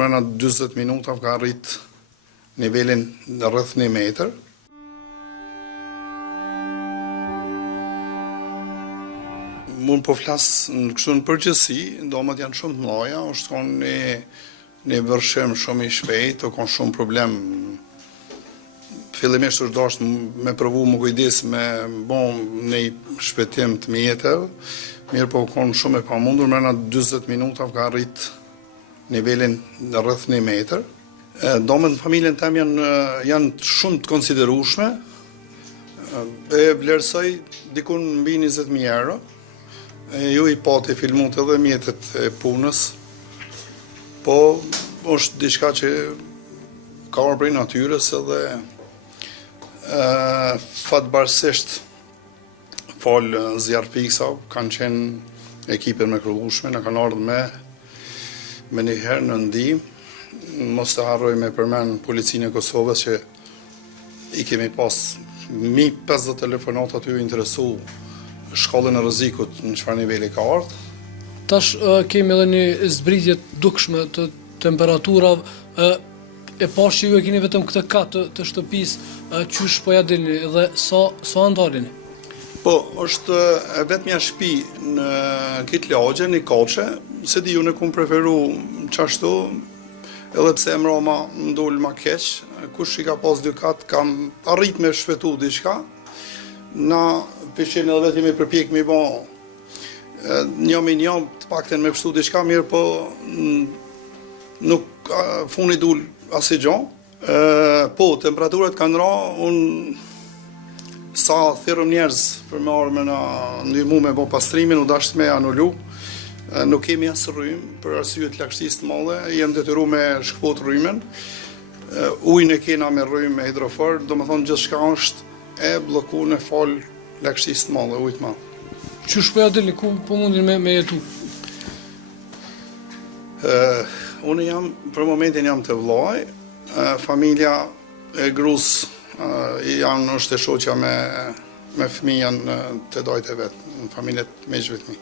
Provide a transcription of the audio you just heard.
mrena 40 minuta ka arrit nivelin rreth 1 metër. Mund po flas kështu në përgjithësi, domat janë shumë të mëdha, është konë një vërshim shumë i shpejt, o konë shumë problem. Fillimisht është dashur me provu më kujdes me bon një shpëtim të mjetëve, mirë po konë shumë e pamundur, mrena 40 minuta ka arrit nivelin rreth 1 metër. Domet në familjen tem janë shumë të konsiderueshme, e vlerësoj dikun mbi 20.000 euro. Ju i pati filmut edhe mjetet e punës, po është diçka që ka orë prej natyres edhe fatbarësisht falë zjarë piksa, kanë qenë ekipe me kërkueshme, në kanë ardhur me një herë në ndihmë. Mos të harroj me përmend Policinë e Kosovës që i kemi pas 50 telefonat aty interesu shkallën e rrezikut në çfarë niveli ka ardhur. Tash kemi edhe një zbritje të dukshme të temperaturave, e pash që ju e keni vetëm këtë kat të shtëpisë, qysh po ja dilni dhe sa ndaleni? Po, është vetëm një shtëpi në këtë lagje, një koçe, se di unë kum preferu çashtu, edhe pse mroma m'dul ma keq, kush i ka pas 2 kat, kam arrit me shpëtu diçka. Na pishin edhe vetëm i përpjekmi bo një të pakten me pështu diçka mirë, po nuk funi dul asnjë gjë. Po, temperaturat kanë ra, unë sa thirrëm njerëz për me arme na ndihmu me bo pastrimin, u dasht me anulu. Nuk kemi as rrymë për arsye të lagështisë të madhe, jem detyruar me shkput rrymen. Ujin e kena me rrymë me hidrofor, domethënë gjithçka është e bloku në fal lagështisë të madhe, ujtë madhe. Qysh po ja dilni, ku po mundin me jetu? Unë për momentin jam të vllai, familja e grus është e shoqja me fëmijën të dajt e vetë, në familjet me gjithë.